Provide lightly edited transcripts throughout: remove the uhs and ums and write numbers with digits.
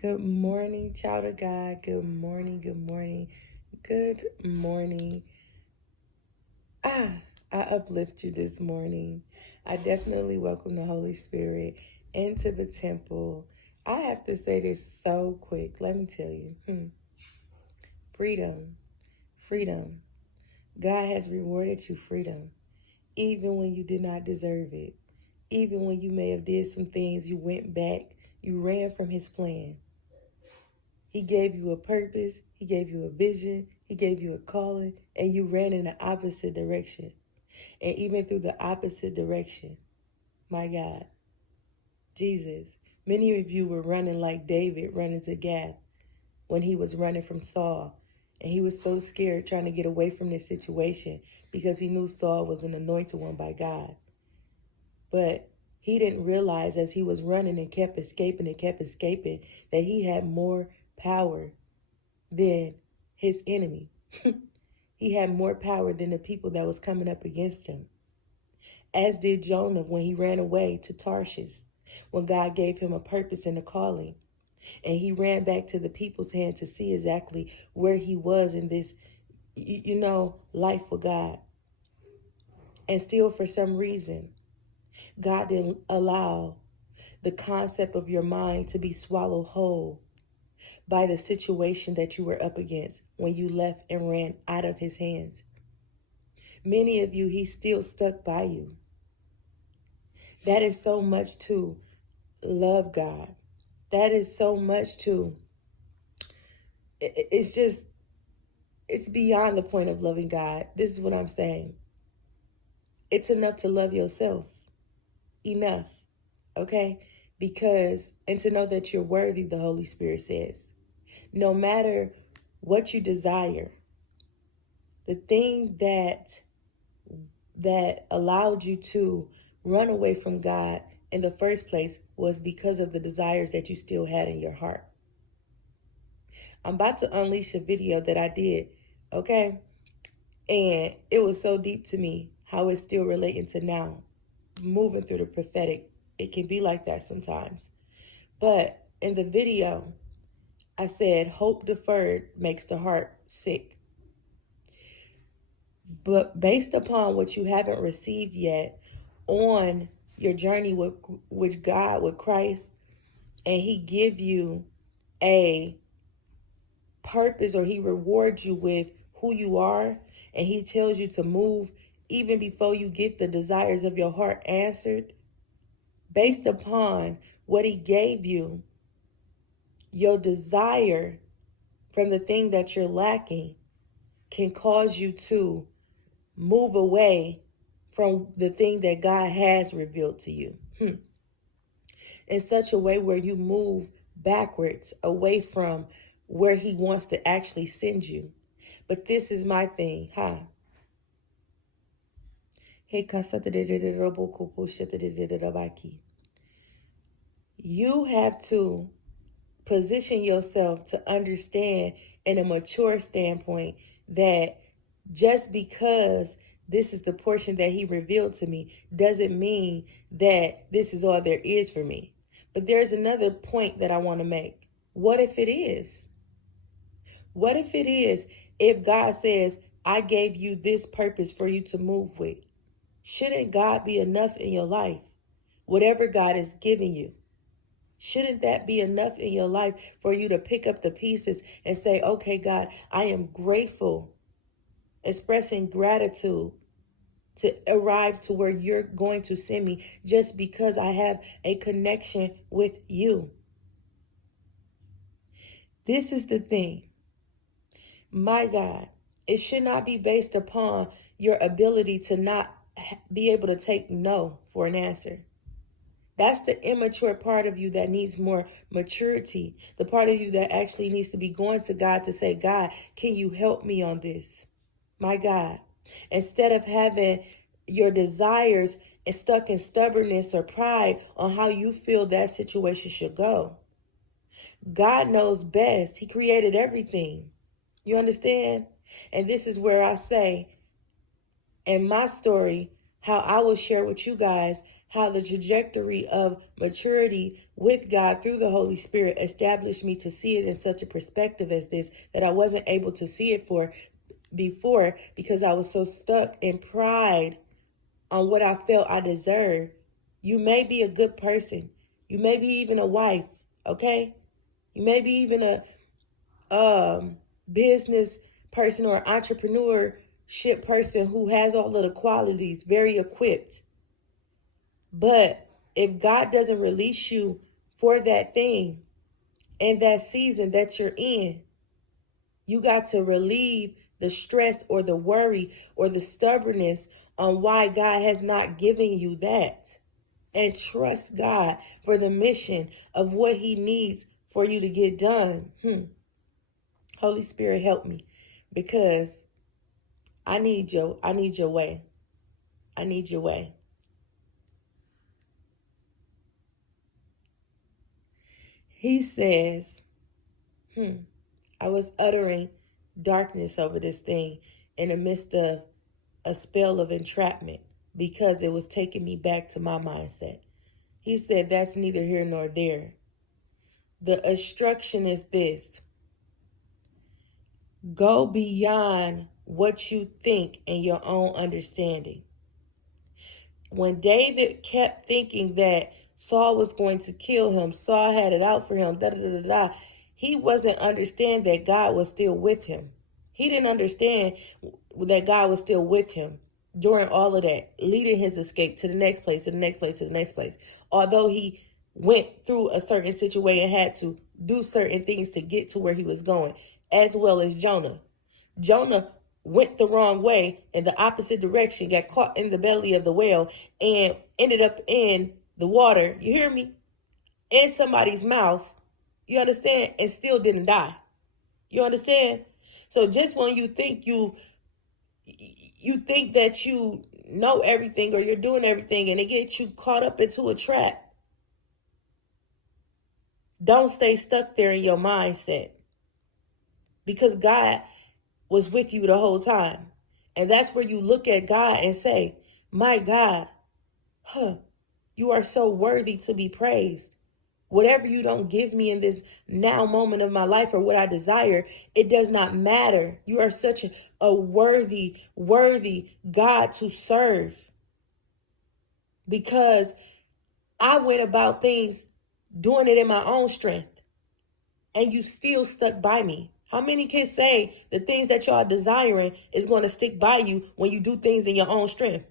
Good morning, child of God. Good morning, good morning, good morning. I uplift you this morning. I definitely welcome the Holy Spirit into the temple. I have to say this so quick. Let me tell you. Freedom, freedom. God has rewarded you freedom, even when you did not deserve it. Even when you may have did some things, you went back, you ran from his plan. He gave you a purpose, he gave you a vision, he gave you a calling, and you ran in the opposite direction. And even through the opposite direction, my God, Jesus, many of you were running like David running to Gath when he was running from Saul. And he was so scared trying to get away from this situation because he knew Saul was an anointed one by God. But he didn't realize as he was running and kept escaping that he had more power than his enemy. He had more power than the people that was coming up against him. As did Jonah when he ran away to Tarshish, when God gave him a purpose and a calling. And he ran back to the people's hand to see exactly where he was in this, life with God. And still, for some reason, God didn't allow the concept of your mind to be swallowed whole by the situation that you were up against when you left and ran out of his hands. Many of you, he's still stuck by you. That is so much to love God. That is so much to, it's beyond the point of loving God. This is what I'm saying. It's enough to love yourself. Enough. Okay? And to know that you're worthy, the Holy Spirit says. No matter what you desire, the thing that allowed you to run away from God in the first place was because of the desires that you still had in your heart. I'm about to unleash a video that I did, okay? And it was so deep to me how it's still relating to now. Moving through the prophetic, it can be like that sometimes. But in the video, I said, hope deferred makes the heart sick. But based upon what you haven't received yet on your journey with God, with Christ, and he give you a purpose or he rewards you with who you are, and he tells you to move even before you get the desires of your heart answered, based upon what he gave you, your desire from the thing that you're lacking can cause you to move away from the thing that God has revealed to you. In such a way where you move backwards away from where he wants to actually send you. But this is my thing, You have to position yourself to understand in a mature standpoint that just because this is the portion that he revealed to me doesn't mean that this is all there is for me. But there's another point that I want to make. What if it is? What if it is, if God says, I gave you this purpose for you to move with? Shouldn't God be enough in your life? Whatever God is giving you. Shouldn't that be enough in your life for you to pick up the pieces and say, okay, God, I am grateful, expressing gratitude to arrive to where you're going to send me just because I have a connection with you. This is the thing. My God, it should not be based upon your ability to not be able to take no for an answer. That's the immature part of you that needs more maturity. The part of you that actually needs to be going to God to say, God, can you help me on this? My God, instead of having your desires stuck in stubbornness or pride on how you feel that situation should go. God knows best. He created everything. You understand? And this is where I say, in my story, how I will share with you guys how the trajectory of maturity with God through the Holy Spirit established me to see it in such a perspective as this, that I wasn't able to see it for before, because I was so stuck in pride on what I felt I deserved. You may be a good person. You may be even a wife, okay? You may be even a business person or entrepreneurship person who has all of the qualities, very equipped. But if God doesn't release you for that thing in that season that you're in, you got to relieve the stress or the worry or the stubbornness on why God has not given you that. And trust God for the mission of what he needs for you to get done. Holy Spirit, help me, because I need your way. I need your way. He says, I was uttering darkness over this thing in the midst of a spell of entrapment because it was taking me back to my mindset. He said, that's neither here nor there. The instruction is this: go beyond what you think and your own understanding. When David kept thinking that Saul was going to kill him, Saul had it out for him, he wasn't understanding that God was still with him. He didn't understand that God was still with him during all of that, leading his escape to the next place, to the next place, to the next place. Although he went through a certain situation and had to do certain things to get to where he was going, as well as Jonah. Jonah went the wrong way in the opposite direction, got caught in the belly of the whale, and ended up in the water. You hear me? In somebody's mouth. You understand? And still didn't die. You understand? So just when you think you think that you know everything or you're doing everything and it gets you caught up into a trap, don't stay stuck there in your mindset, because God was with you the whole time. And that's where you look at God and say, my God, you are so worthy to be praised. Whatever you don't give me in this now moment of my life or what I desire, it does not matter. You are such a worthy God to serve. Because I went about things doing it in my own strength, and you still stuck by me. How many can say the things that y'all desiring is going to stick by you when you do things in your own strength?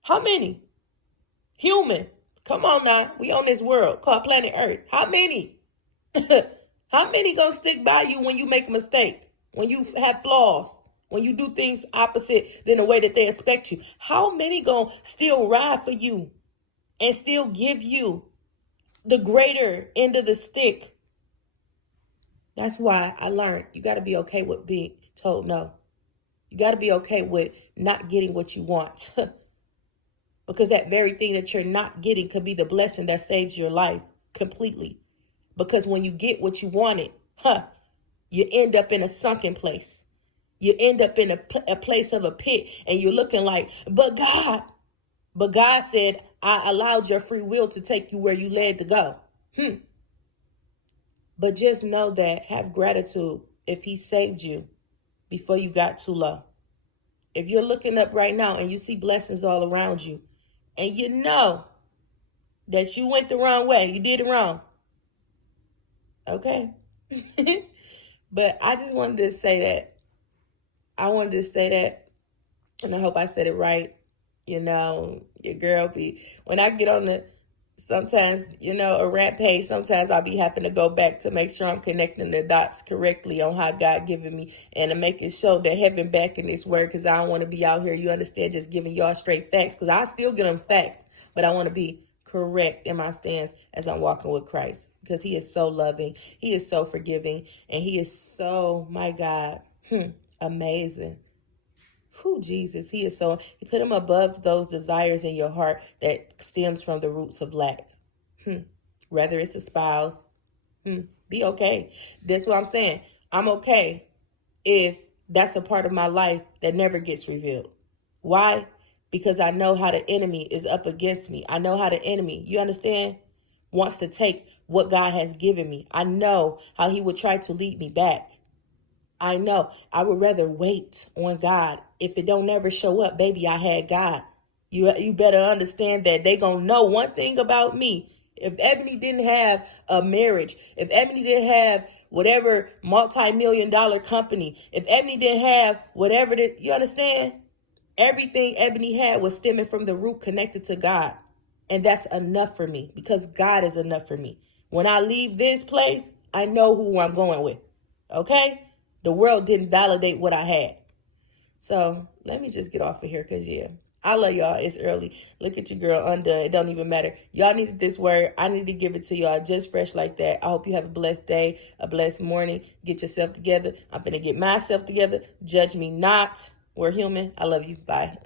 How many? Human. Come on now. We on this world called planet Earth. How many? How many gonna stick by you when you make a mistake? When you have flaws? When you do things opposite than the way that they expect you? How many gonna still ride for you and still give you the greater end of the stick? That's why I learned you got to be okay with being told no. You got to be okay with not getting what you want. Because that very thing that you're not getting could be the blessing that saves your life completely. Because when you get what you wanted, you end up in a sunken place. You end up in a place of a pit, and you're looking like, but God said, I allowed your free will to take you where you led to go. But just know that, have gratitude if he saved you before you got too low. If you're looking up right now and you see blessings all around you, and you know that you went the wrong way, you did it wrong. Okay? But I just wanted to say that. And I hope I said it right. You know, your girl when I get on sometimes, a rant page, sometimes I'll be having to go back to make sure I'm connecting the dots correctly on how God given me, and to make it show that heaven back in this word, because I don't want to be out here, you understand, just giving y'all straight facts, because I still get them facts, but I want to be correct in my stance as I'm walking with Christ, because he is so loving, he is so forgiving, and he is so, my God, amazing. Jesus, he put him above those desires in your heart that stems from the roots of lack. Whether it's a spouse, be okay. That's what I'm saying. I'm okay if that's a part of my life that never gets revealed. Why? because I know how the enemy is up against me. I know how the enemy, you understand, wants to take what God has given me. I know how he would try to lead me back. I know. I would rather wait on God. If it don't never show up, baby, I had God. You better understand that they gonna know one thing about me. If Ebony didn't have a marriage, if Ebony didn't have whatever multi-million-dollar company, if Ebony didn't have whatever, you understand? Everything Ebony had was stemming from the root connected to God. And that's enough for me because God is enough for me. When I leave this place, I know who I'm going with. Okay? The world didn't validate what I had. So let me just get off of here because, yeah, I love y'all. It's early. Look at your girl undone. It don't even matter. Y'all needed this word. I need to give it to y'all just fresh like that. I hope you have a blessed day, a blessed morning. Get yourself together. I'm going to get myself together. Judge me not. We're human. I love you. Bye.